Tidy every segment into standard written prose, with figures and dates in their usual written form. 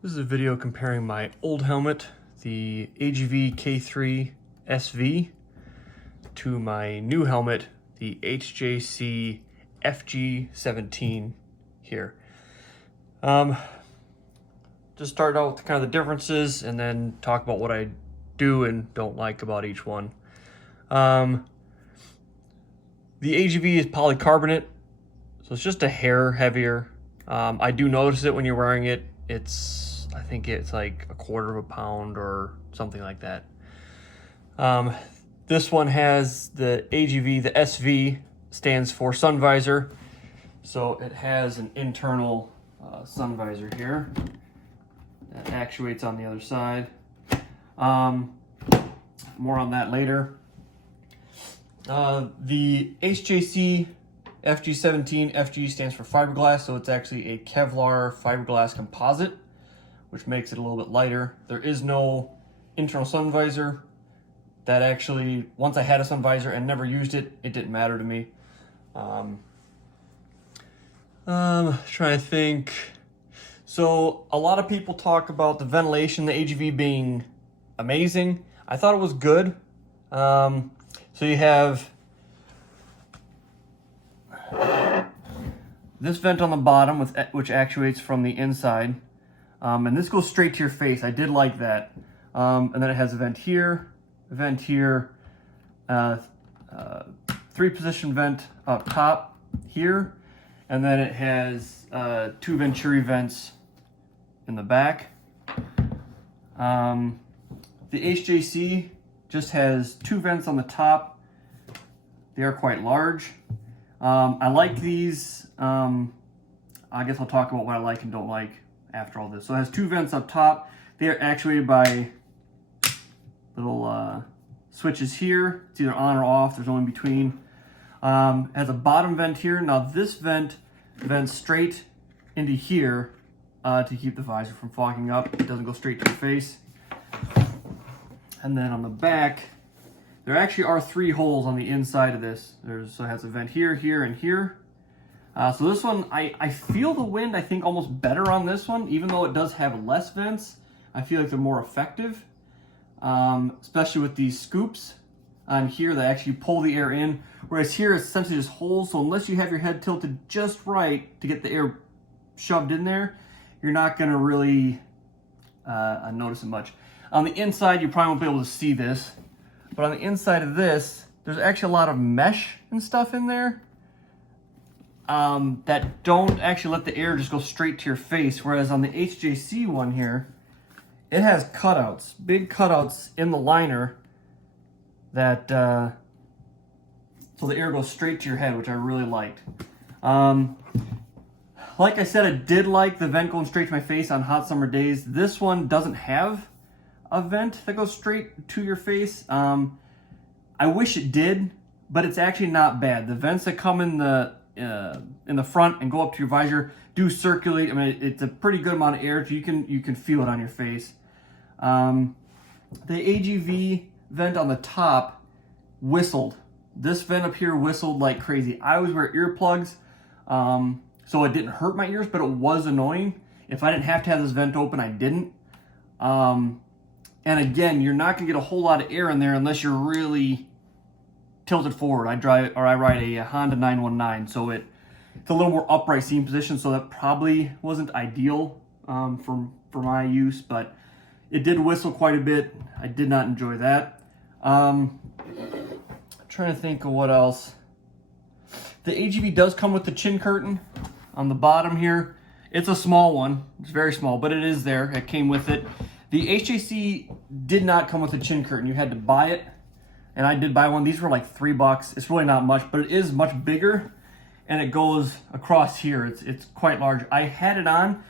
This is a video comparing my old helmet, the AGV K3-SV, to my new helmet, the HJC FG-17 here. Just start out with kind of the differences and then talk about what I do and don't like about each one. The AGV is polycarbonate, so it's just a hair heavier. I do notice it when you're wearing it. I think it's like a quarter of a pound or something like that. This one has the AGV, the SV stands for sun visor. So it has an internal sun visor here that actuates on the other side. More on that later. The HJC FG-17, FG stands for fiberglass, so it's actually a Kevlar fiberglass composite, which makes it a little bit lighter. There is no internal sun visor. That actually, once I had a sun visor and never used it, it didn't matter to me. Trying to think. So a lot of people talk about the ventilation, the AGV being amazing. I thought it was good. So you have this vent on the bottom, which actuates from the inside. And this goes straight to your face. I did like that. And then it has a vent here, three-position vent up top here, and then it has two Venturi vents in the back. The HJC just has two vents on the top. They are quite large. I like these. I guess I'll talk about what I like and don't like after all this. So it has two vents up top. They are actuated by little switches here. It's either on or off. There's no in between. It has a bottom vent here. Now this vent vents straight into here to keep the visor from fogging up. It doesn't go straight to your face. And then on the back, there actually are three holes on the inside of this. So it has a vent here, here, and here. So this one, I feel the wind, I think, almost better on this one. Even though it does have less vents, I feel like they're more effective. Especially with these scoops on here that actually pull the air in. Whereas here, it's essentially just holes. So unless you have your head tilted just right to get the air shoved in there, you're not going to really notice it much. On the inside, you probably won't be able to see this. But on the inside of this, there's actually a lot of mesh and stuff in there that don't actually let the air just go straight to your face. Whereas on the HJC one here, it has cutouts, big cutouts in the liner that, so the air goes straight to your head, which I really liked. Like I said, I did like the vent going straight to my face on hot summer days. This one doesn't have a vent that goes straight to your face. I wish it did, but it's actually not bad. The vents that come in the front and go up to your visor do circulate. I mean, it's a pretty good amount of air, so you can feel it on your face. The AGV vent on the top whistled. This vent up here whistled like crazy. I always wear earplugs, so it didn't hurt my ears, but it was annoying. If I didn't have to have this vent open, I didn't. And again, you're not gonna get a whole lot of air in there unless you're really tilted forward. I ride a Honda 919, so it's a little more upright seating position, so that probably wasn't ideal for my use, but it did whistle quite a bit. I did not enjoy that. Trying to think of what else. The AGV does come with the chin curtain on the bottom here. It's a small one. It's very small, but it is there. It came with it. The HJC did not come with a chin curtain. You had to buy it, and I did buy one. These were like $3. It's really not much, but it is much bigger, and it goes across here. It's quite large. I had it on,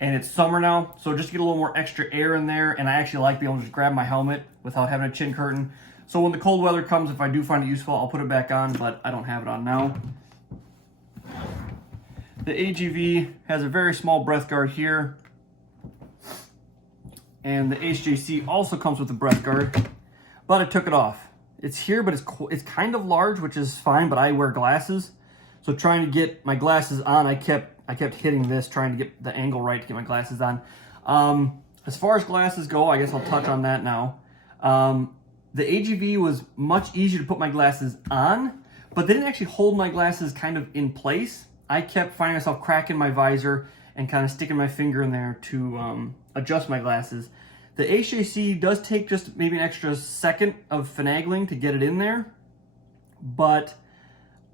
and it's summer now, so just to get a little more extra air in there, and I actually like being able to just grab my helmet without having a chin curtain. So when the cold weather comes, if I do find it useful, I'll put it back on, but I don't have it on now. The AGV has a very small breath guard here. And the HJC also comes with a breath guard, but I took it off. It's here, but it's kind of large, which is fine, but I wear glasses. So trying to get my glasses on, I kept hitting this, trying to get the angle right to get my glasses on. As far as glasses go, I guess I'll touch on that now. The AGV was much easier to put my glasses on, but they didn't actually hold my glasses kind of in place. I kept finding myself cracking my visor and kind of sticking my finger in there to adjust my glasses. The HJC does take just maybe an extra second of finagling to get it in there, but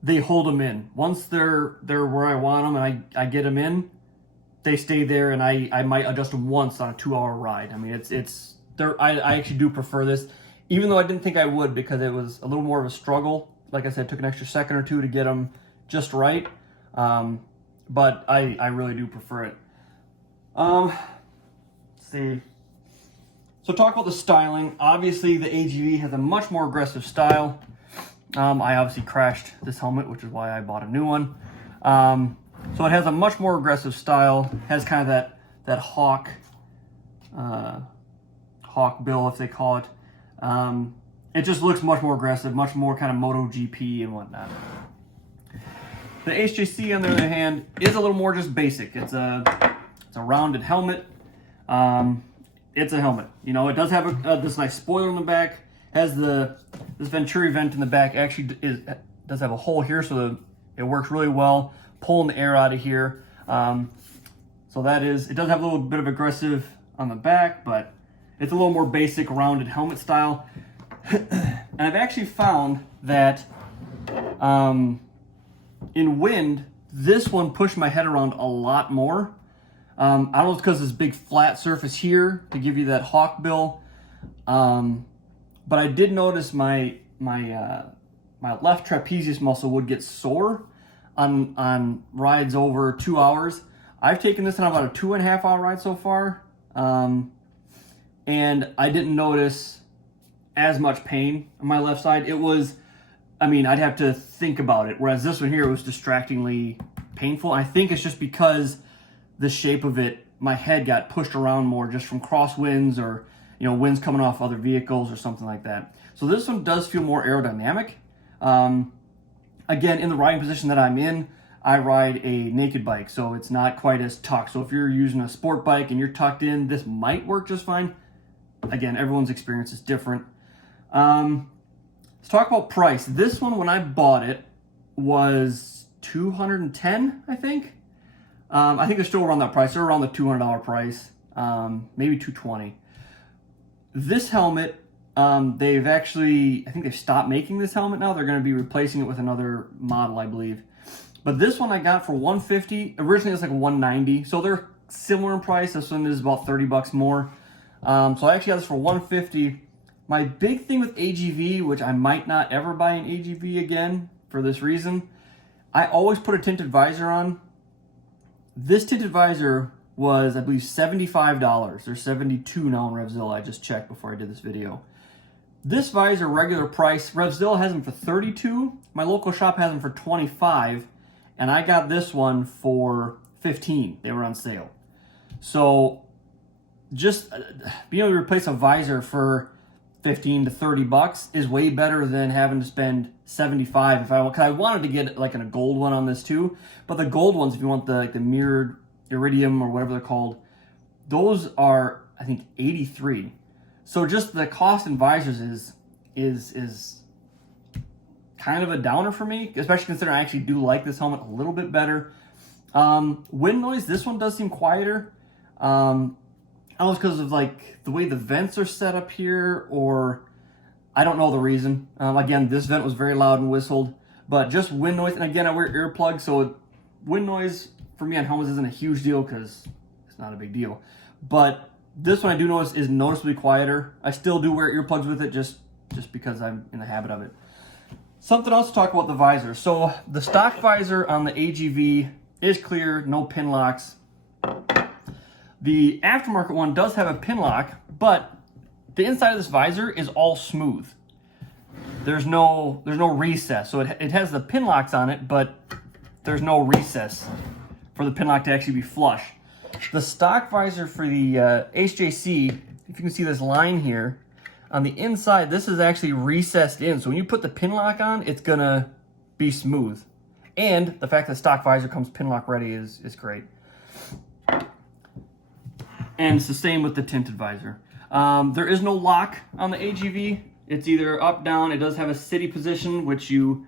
they hold them in. Once they're where I want them and I get them in, they stay there, and I might adjust them once on a 2-hour ride. I mean, I actually do prefer this, even though I didn't think I would, because it was a little more of a struggle. Like I said, it took an extra second or two to get them just right, but I really do prefer it. Let's see. So talk about the styling. Obviously, the AGV has a much more aggressive style. I obviously crashed this helmet, which is why I bought a new one. So it has a much more aggressive style. Has kind of that hawk bill, if they call it. It just looks much more aggressive, much more kind of MotoGP and whatnot. The HJC, on the other hand, is a little more just basic. It's a rounded helmet. It's a helmet. You know, it does have this nice spoiler in the back. Has this Venturi vent in the back. Actually, does have a hole here, so it works really well, pulling the air out of here. So that is, it does have a little bit of aggressive on the back, but it's a little more basic, rounded helmet style. And I've actually found that in wind, this one pushed my head around a lot more. I don't know if it's because this big flat surface here to give you that hawk bill. But I did notice my left trapezius muscle would get sore on rides over 2 hours. I've taken this on about a 2.5 hour ride so far. And I didn't notice as much pain on my left side. It was, I mean, I'd have to think about it. Whereas this one here was distractingly painful. I think it's just because the shape of it, my head got pushed around more just from crosswinds or, you know, winds coming off other vehicles or something like that. So this one does feel more aerodynamic. Again, in the riding position that I'm in, I ride a naked bike, so it's not quite as tucked. So if you're using a sport bike and you're tucked in, this might work just fine. Again, everyone's experience is different. Let's talk about price. This one, when I bought it, was $210, I think. I think they're still around that price. They're around the $200 price, maybe $220. This helmet, they've actually, I think they've stopped making this helmet now. They're going to be replacing it with another model, I believe. But this one I got for $150. Originally it was like $190, so they're similar in price. This one is about $30 more. So I actually got this for $150. My big thing with AGV, which I might not ever buy an AGV again for this reason, I always put a tinted visor on. This tinted visor was, I believe, $75. There's $72 now in Revzilla. I just checked before I did this video. This visor, regular price, Revzilla has them for $32. My local shop has them for $25. And I got this one for $15. They were on sale. So just being able to replace a visor for $15 to $30 is way better than having to spend $75 because I wanted to get like a gold one on this too. But the gold ones, if you want the mirrored iridium or whatever they're called, those are, I think, $83. So just the cost in visors is kind of a downer for me, especially considering I actually do like this helmet a little bit better. Wind noise, this one does seem quieter. I don't know if it's because of like the way the vents are set up here, or I don't know the reason. Again, this vent was very loud and whistled, but just wind noise. And again, I wear earplugs, so wind noise for me on helmets isn't a huge deal because it's not a big deal. But this one I do notice is noticeably quieter. I still do wear earplugs with it just because I'm in the habit of it. Something else to talk about the visor. So the stock visor on the AGV is clear, no pin locks. The aftermarket one does have a pin lock, but the inside of this visor is all smooth. There's no recess. So it has the pin locks on it, but there's no recess for the pin lock to actually be flush. The stock visor for the HJC, if you can see this line here, on the inside, this is actually recessed in. So when you put the pin lock on, it's gonna be smooth. And the fact that stock visor comes pin lock ready is great. And it's the same with the tinted visor. There is no lock on the AGV. It's either up, down. It does have a city position, which you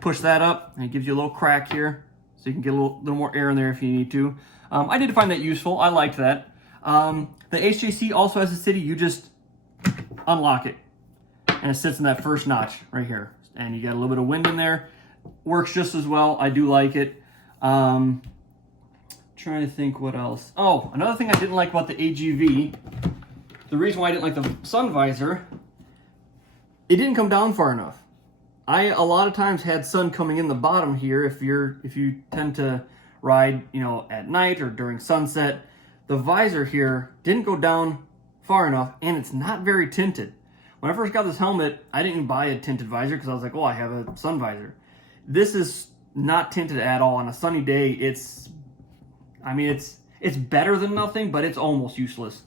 push that up, and it gives you a little crack here, so you can get a little more air in there if you need to. I did find that useful. I liked that. The HJC also has a city. You just unlock it, and it sits in that first notch right here. And you got a little bit of wind in there. Works just as well. I do like it. Trying to think what else. Oh, another thing I didn't like about the AGV, the reason why I didn't like the sun visor, it didn't come down far enough. I a lot of times had sun coming in the bottom here. If you tend to ride, you know, at night or during sunset, the visor here didn't go down far enough, and it's not very tinted. When I first got this helmet, I didn't buy a tinted visor because I was like, oh, I have a sun visor. This is not tinted at all. On a sunny day, it's better than nothing, but it's almost useless.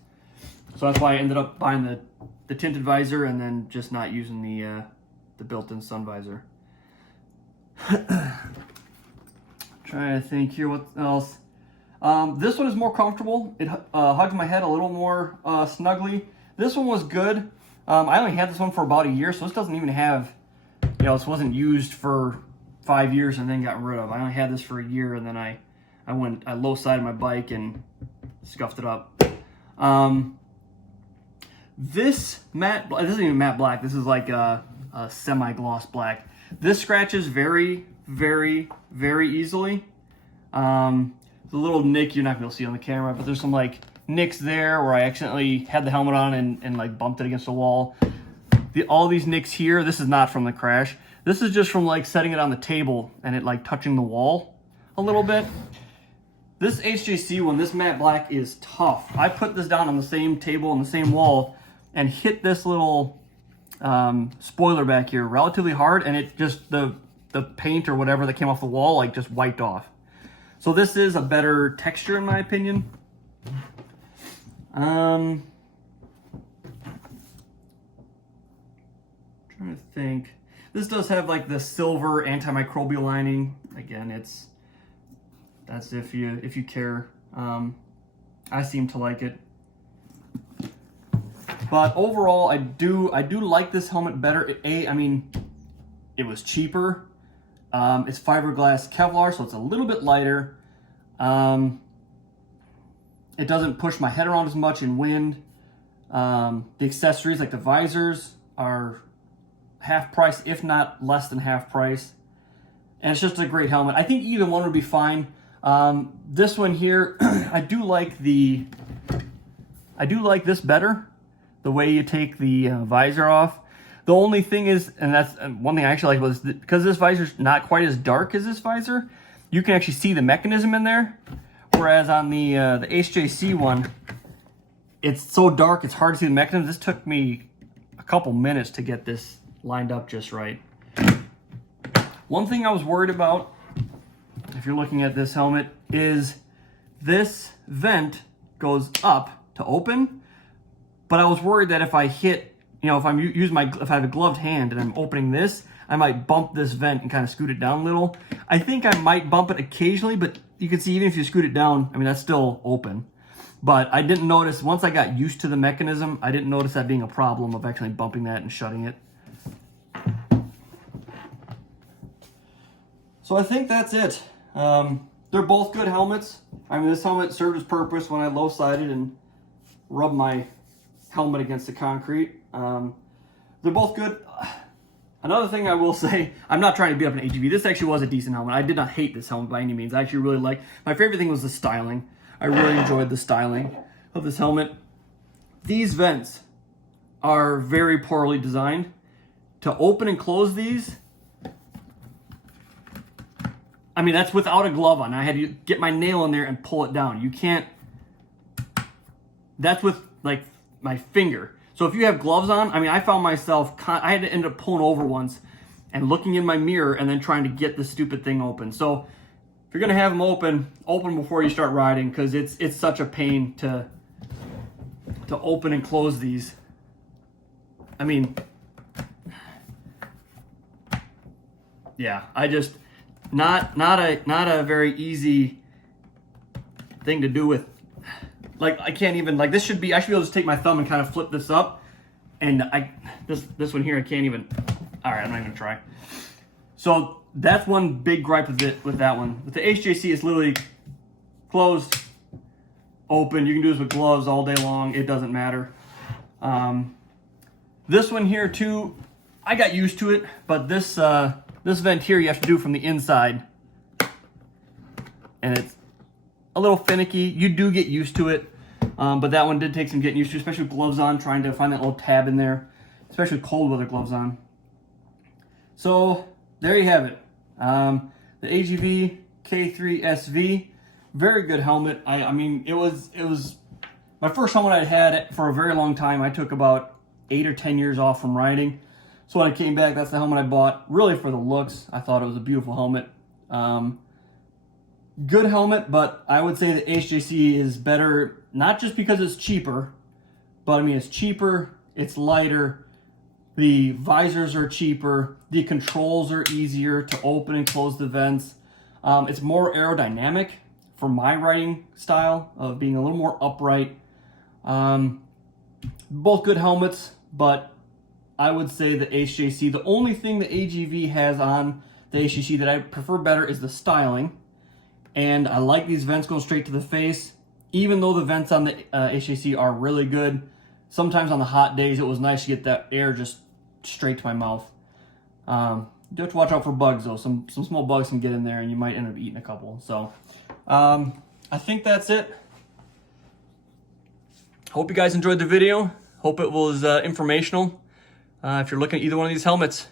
So that's why I ended up buying the tinted visor and then just not using the built-in sun visor. Trying to think here what else. This one is more comfortable. It hugs my head a little more snugly. This one was good. I only had this one for about a year, so this doesn't even have, you know, this wasn't used for 5 years and then got rid of. I only had this for a year, and then I low-sided my bike and scuffed it up. This isn't even matte black. This is like a semi-gloss black. This scratches very, very, very easily. The little nick you're not going to see on the camera, but there's some like nicks there where I accidentally had the helmet on and like bumped it against the wall. All these nicks here, this is not from the crash. This is just from like setting it on the table and it like touching the wall a little bit. This HJC one, this matte black, is tough. I put this down on the same table on the same wall and hit this little spoiler back here relatively hard, and it just, the paint or whatever that came off the wall like just wiped off. So this is a better texture in my opinion. Trying to think. This does have like the silver antimicrobial lining. Again, that's if you care. I seem to like it. But overall, I do like this helmet better. I mean, it was cheaper. It's fiberglass Kevlar, so it's a little bit lighter. It doesn't push my head around as much in wind. The accessories, like the visors, are half price, if not less than half price. And it's just a great helmet. I think either one would be fine. This one here, I do like this better. The way you take the visor off. The only thing is, and that's one thing I actually like, was because this visor's not quite as dark as this visor, you can actually see the mechanism in there. Whereas on the HJC one, it's so dark it's hard to see the mechanism. This took me a couple minutes to get this lined up just right. One thing I was worried about, if you're looking at this helmet, is this vent goes up to open, but I was worried that if I hit, you know, if I have a gloved hand and I'm opening this, I might bump this vent and kind of scoot it down a little. I think I might bump it occasionally, but you can see even if you scoot it down, I mean, that's still open. But I didn't notice, once I got used to the mechanism, I didn't notice that being a problem of actually bumping that and shutting it. So I think that's it. They're both good helmets. I mean, this helmet served its purpose when I low-sided and rubbed my helmet against the concrete. They're both good. Another thing I will say, I'm not trying to beat up an AGV. This actually was a decent helmet. I did not hate this helmet by any means. I actually really liked. My favorite thing was the styling. I really enjoyed the styling of this helmet. These vents are very poorly designed. To open and close these, I mean, that's without a glove on. I had to get my nail in there and pull it down. You can't, that's with like my finger. So if you have gloves on, I mean, I found myself, I had to end up pulling over once and looking in my mirror and then trying to get the stupid thing open. So if you're gonna have them open before you start riding, because it's such a pain to open and close these. I mean, yeah, I just, not a very easy thing to do with. like I can't even, like this should be, I should be able to take my thumb and kind of flip this up. And this one here, I can't even, all right, I'm not even gonna try. So that's one big gripe with that one. With the HJC, it's literally closed, open. You can do this with gloves all day long. It doesn't matter. This one here too, I got used to it, but this vent here you have to do from the inside. And it's a little finicky. You do get used to it, but that one did take some getting used to, especially with gloves on, trying to find that little tab in there, especially with cold weather gloves on. So there you have it. The AGV K3-SV, very good helmet. I mean, it was my first helmet I'd had for a very long time. I took about 8 or 10 years off from riding. So when I came back, that's the helmet I bought, really for the looks. I thought it was a beautiful helmet. Good helmet, but I would say the HJC is better, not just because it's cheaper, but I mean, it's cheaper, it's lighter, the visors are cheaper, the controls are easier to open and close the vents. It's more aerodynamic for my riding style of being a little more upright. Both good helmets, but I would say the HJC, the only thing the AGV has on the HJC that I prefer better is the styling. And I like these vents going straight to the face. Even though the vents on the HJC are really good, sometimes on the hot days it was nice to get that air just straight to my mouth. You have to watch out for bugs though. Some small bugs can get in there and you might end up eating a couple. So I think that's it. Hope you guys enjoyed the video. Hope it was informational if you're looking at either one of these helmets.